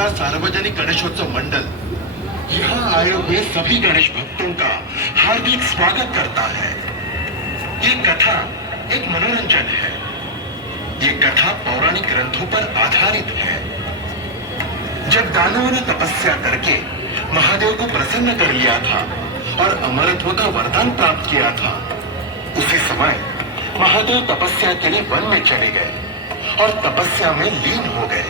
बड़ा सार्वजनिक गणेशोत्सव मंडल यहाँ आए हुए सभी गणेश भक्तों का हार्दिक स्वागत करता है। ये कथा एक मनोरंजन है। ये कथा पौराणिक ग्रंथों पर आधारित है। जब दानवों ने तपस्या करके महादेव को प्रसन्न कर लिया था और अमरत्व का वरदान प्राप्त किया था, उसी समय महादेव तपस्या के लिए वन में चले गए और तपस्या में लीन हो गए।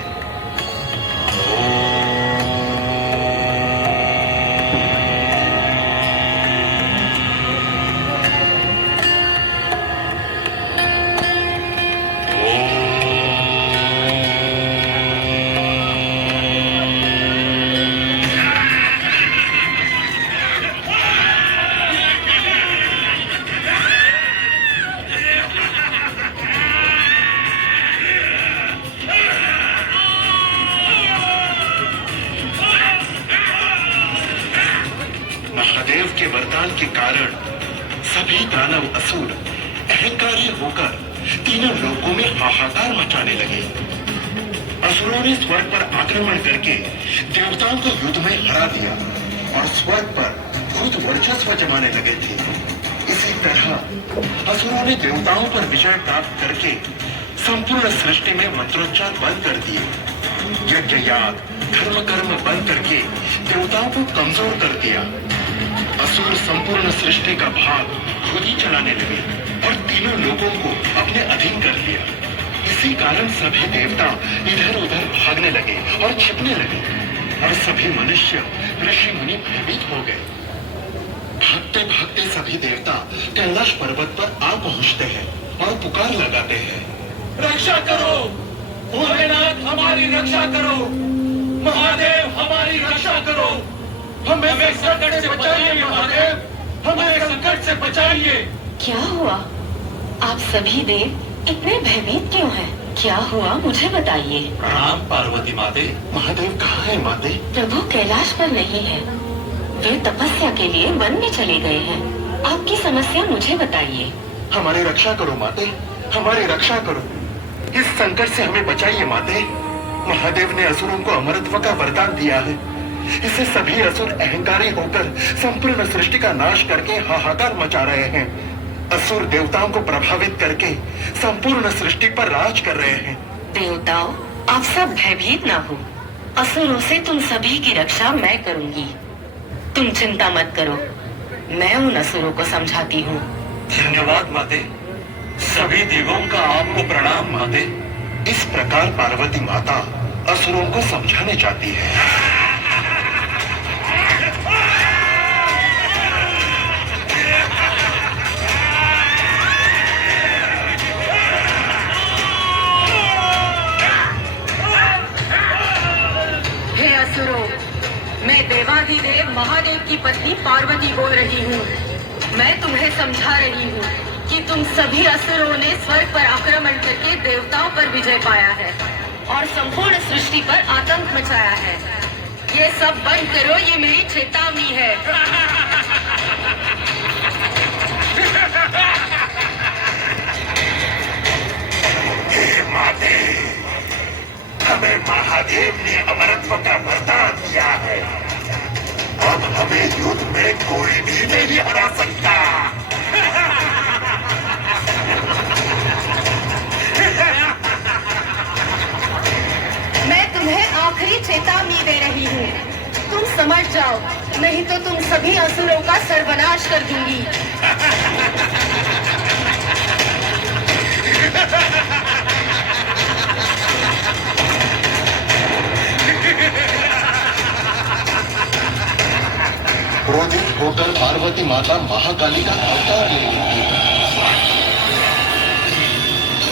महादेव के वरदान के कारण सभी दानव असुर अहंकारी होकर तीनों लोकों में हाहाकार मचाने लगे। असुरों ने स्वर्ग पर आक्रमण करके देवताओं को युद्ध में हरा दिया और स्वर्ग पर खुद वर्चस्व जमाने लगे थे। इसी तरह असुरों ने देवताओं पर विजय प्राप्त करके संपूर्ण सृष्टि में मंत्रोच्चार बंद कर दिए। यज्ञ याग धर्म कर्म बंद करके देवताओं को कमजोर कर दिया। असुर संपूर्ण सृष्टि का भाग खुद ही चलाने लगे और तीनों लोगों को अपने अधीन कर लिया। इसी कारण सभी देवता इधर उधर भागने लगे और छिपने लगे और सभी मनुष्य ऋषि मुनि भयभीत हो गए। भागते भागते सभी देवता कैलाश पर्वत पर आ पहुंचते हैं और पुकार लगाते हैं, रक्षा करो भोलेनाथ, हमारी रक्षा करो, महादेव हमारी रक्षा करो, हमें संकट से बचाइए महादेव, हमें संकट से बचाइए। क्या हुआ? आप सभी देव इतने भयभीत क्यों हैं? क्या हुआ मुझे बताइए। प्रणाम पार्वती माते। महादेव कहाँ है माते? प्रभु कैलाश पर नहीं है, वे तपस्या के लिए वन में चले गए हैं। आपकी समस्या मुझे बताइए। हमारी रक्षा करो माते, हमारी रक्षा करो, इस संकट से हमें बचाइए माते। महादेव ने असुरों को अमरत्व का वरदान दिया है। इससे सभी असुर अहंकारी होकर संपूर्ण सृष्टि का नाश करके हाहाकार मचा रहे हैं। असुर देवताओं को प्रभावित करके संपूर्ण सृष्टि पर राज कर रहे हैं। देवताओं, आप सब भयभीत ना हो। असुरों से तुम सभी की रक्षा मैं करूंगी। तुम चिंता मत करो, मैं उन असुरों को समझाती हूँ। धन्यवाद माते, सभी देवों का आपको प्रणाम माते। इस प्रकार पार्वती माता असुरों को समझाने चाहती है। हे असुरों, मैं देवाधिदेव महादेव की पत्नी पार्वती बोल रही हूँ। मैं तुम्हें समझा रही हूँ कि तुम सभी असुरों ने स्वर्ग पर आक्रमण करके देवताओं पर विजय पाया है और संपूर्ण सृष्टि पर आतंक मचाया है। ये सब बंद करो, ये मेरी चेतावनी है। हे माते, हमें महादेव ने अमरत्व का वरदान दिया है। अब हमें युद्ध में कोई भी नहीं हरा सकता। मैं तुम्हें आखिरी चेतावनी दे रही हूँ, तुम समझ जाओ, नहीं तो तुम सभी असुरों का सर्वनाश कर दूंगी। क्रोधित होकर पार्वती माता महाकाली का अवतार ले लेती है।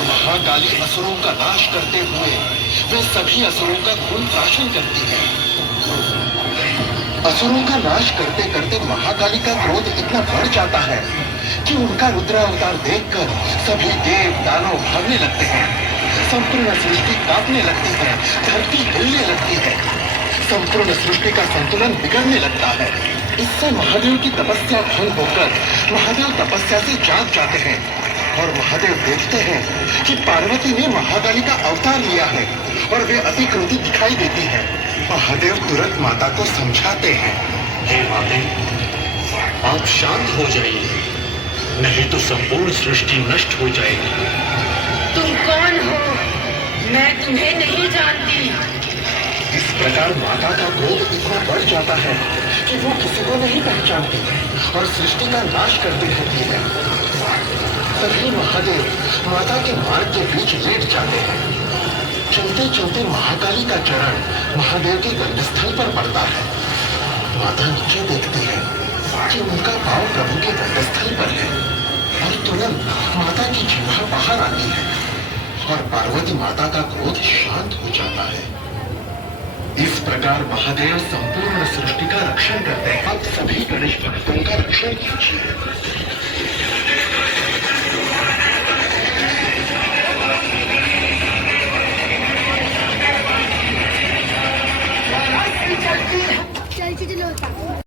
महाकाली असुरों का नाश करते हुए वे सभी असुरों का खून प्राशन करती है। असुरों का नाश करते करते महाकाली का क्रोध इतना बढ़ जाता है कि उनका रुद्रावतार देखकर सभी देव दानव भागने लगते हैं। संपूर्ण सृष्टि कांपने लगती है, धरती हिलने लगती है, संपूर्ण सृष्टि का संतुलन बिगड़ने लगता है। इससे महादेव की तपस्या भंग होकर महादेव तपस्या से जाग जाते हैं और महादेव देखते हैं कि पार्वती ने महाकाली का अवतार लिया है और वे अति क्रोधित दिखाई देती है। महादेव तुरंत माता को समझाते हैं। हे माते, आप शांत हो जाइए, नहीं तो संपूर्ण सृष्टि नष्ट हो जाएगी। तुम कौन हो? मैं तुम्हें नहीं जानती। इस प्रकार माता का क्रोध इतना बढ़ जाता है कि वो किसी को नहीं पहचानती और सृष्टि का नाश करती रहती है। तभी महादेव माता के मार्ग के बीच लेट जाते हैं। चलते चलते महाकाली का चरण महादेव के गंडस्थल पर पड़ता है। माता नीचे देखती है कि उनका पांव प्रभु के गंडस्थल पर है और तुरंत माता की जिह्वा बाहर आती है और पार्वती माता का क्रोध शांत हो जाता है। इस प्रकार महादेव संपूर्ण सृष्टि का रक्षण करते हैं। अब सभी गणेश भक्तों का रक्षण कीजिए।